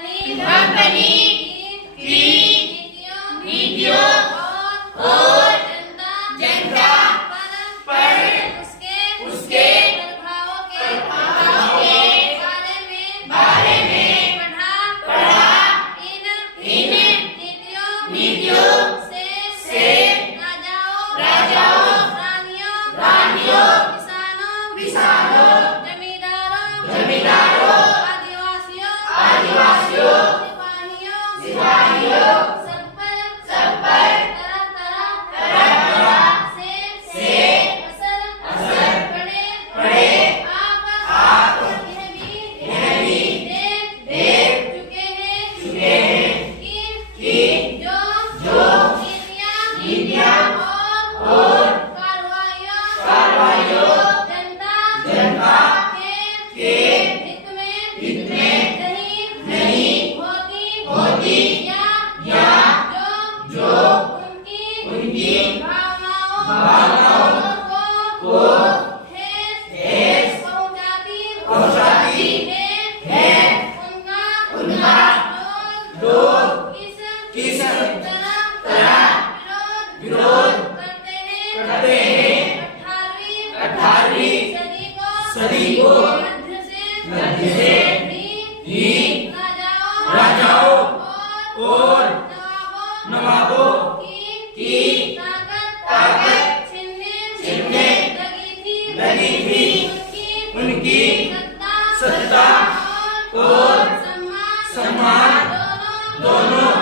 Company की नीतियों और जनता पर उसके प्रभावों के बारे में पढ़ा। इन नीतियों से राजाओं, रानियों, किसानों, जमींदारों, आदिवासियों, सिपाहियों, सब पर तरह से असर पड़े। आप यह भी देख चुके हैं कि जो नीतियां और कार्रवाइयों जनता के हित में नहीं होती या जो उनकी भावनाओं को ठेस पहुंचाती है, उनका लोग किस तरह विरोध करते हैं। 18वीं सदी को मध्य से ही राजाओं और नवाबों की ताकत छिनने लगी थी। उनकी सत्ता और सम्मान दोनों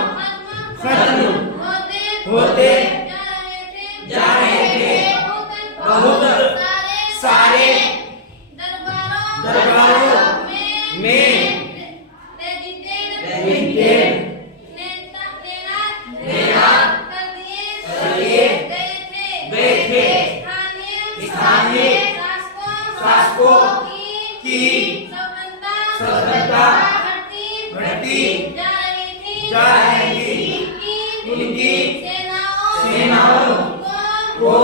खत्म होते जा रहे थे। बहुत सारे दरबारों में स्थानीय शासकों की स्वतंत्रता बढ़ती जा रही थी। उनकी सेनाओं को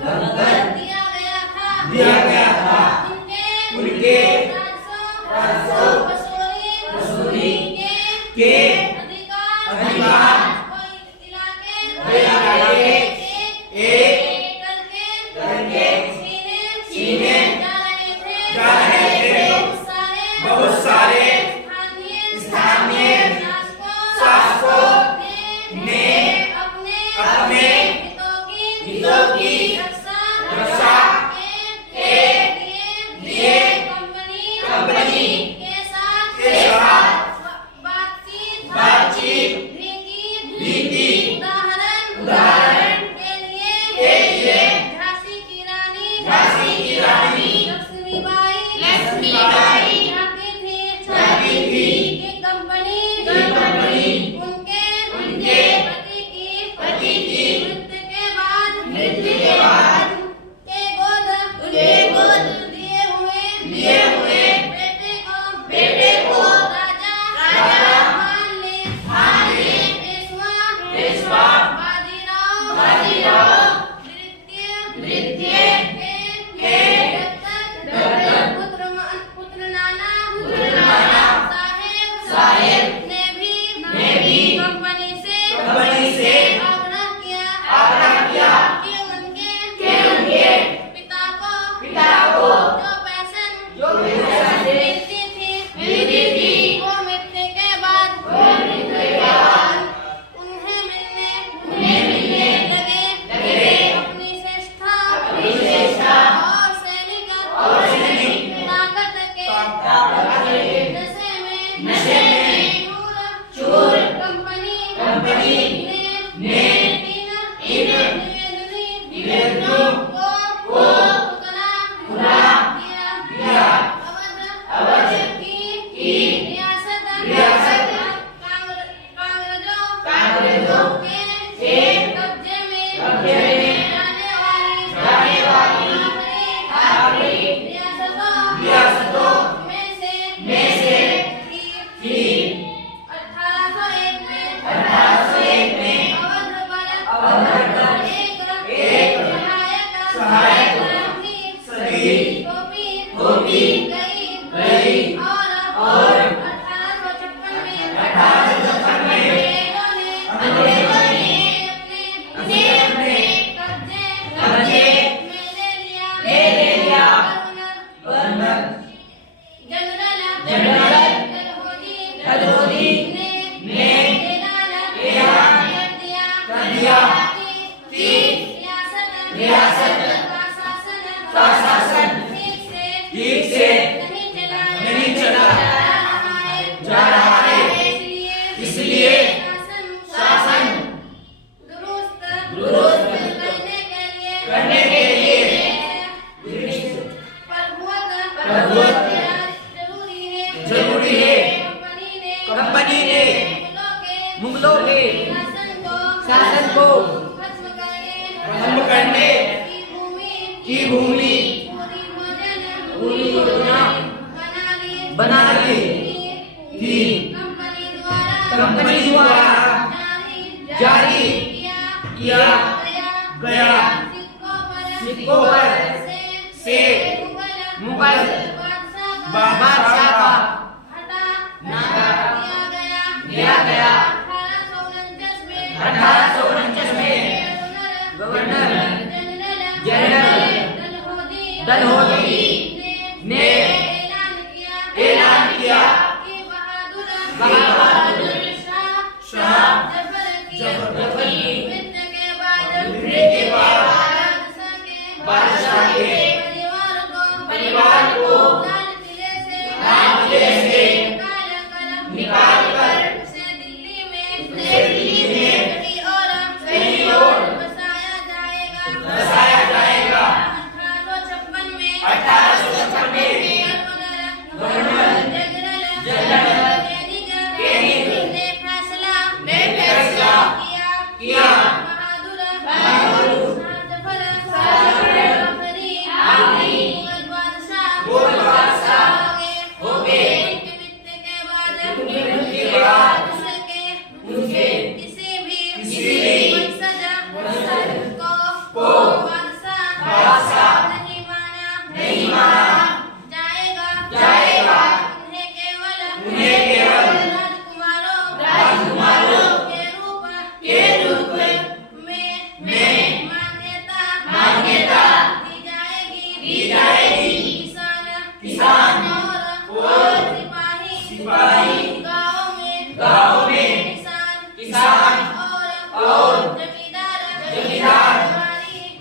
भंग कर दिया गया था। उनके राजस्व वसूली के अधिकार छीने जा रहे थे। बहुत सारे स्थानीय शासकों ने अपने हितों की रक्षा के लिए कंपनी के साथ बातचीत भी की। उदाहरण के लिए झांसी की रानी लक्ष्मीबाई चाहती थी कि कंपनी उनके पति की मृत्यु के बाद उनके गोद लिए हुए बेटे को राजा मान ले। पेशवा बाजीराव नृत्य के पुत्र नाना ने ऐलान कर दिया कि रियासत का शासन ठीक से नहीं चला जा रहा है। इसलिए शासन दुरुस्त करने के लिए प्रभुत्व जरूरी है। कंपनी ने मुगलों के शासन को खत्म करने की भूमि पूरी योजना बना ली थी। कंपनी द्वारा जारी किया गया सिक्कों पर से मुगल बादशाह का नाम लिया गया। 1849 में गवर्नर जनरल डलहौजी ने ऐलान किया कि बहादुर शाह जफर की मृत्यु के बाद बादशाह के परिवार को लाल किले से निकाल कर उसे दिल्ली में कहीं और बसाया जाएगा। 1856 में गवर्नर जनरल कैनिंग ने फैसला किया बहादुर मुगल बादशाह हो गए। उनके बाद उनके किसी भी वंशज को बादशाह नहीं माना जाएगा। उन्हें केवल राजकुमारों के रूप में मान्यता दी जाएगी। किसान और सिपाही गाँव में किसान और जमींदार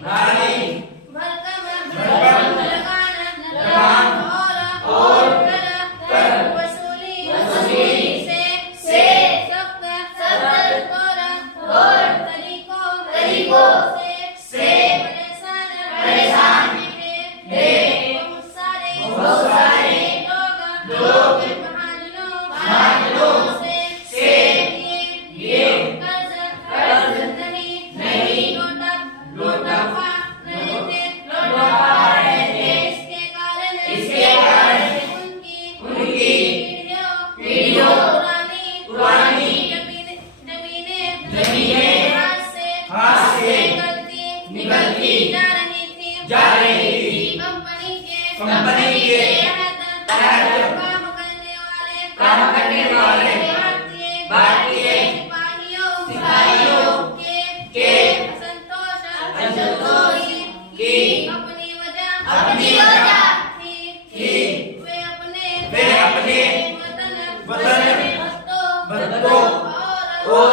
भारी भरकम लगान और कर वसूली से सख्त और तरीकों से परेशान थे। बहुत सारे लोग महाजनों से ये कर्ज नहीं लौटा पा रहे थे। इसके कारण उनकी पीढ़ियों पुरानी जमीनें हाथ से निकलती जा रही थी। कंपनी के तहत काम करने वाले भारतीय सिपाहियों के असंतोष की अपनी वजह थी। वे अपने वतन और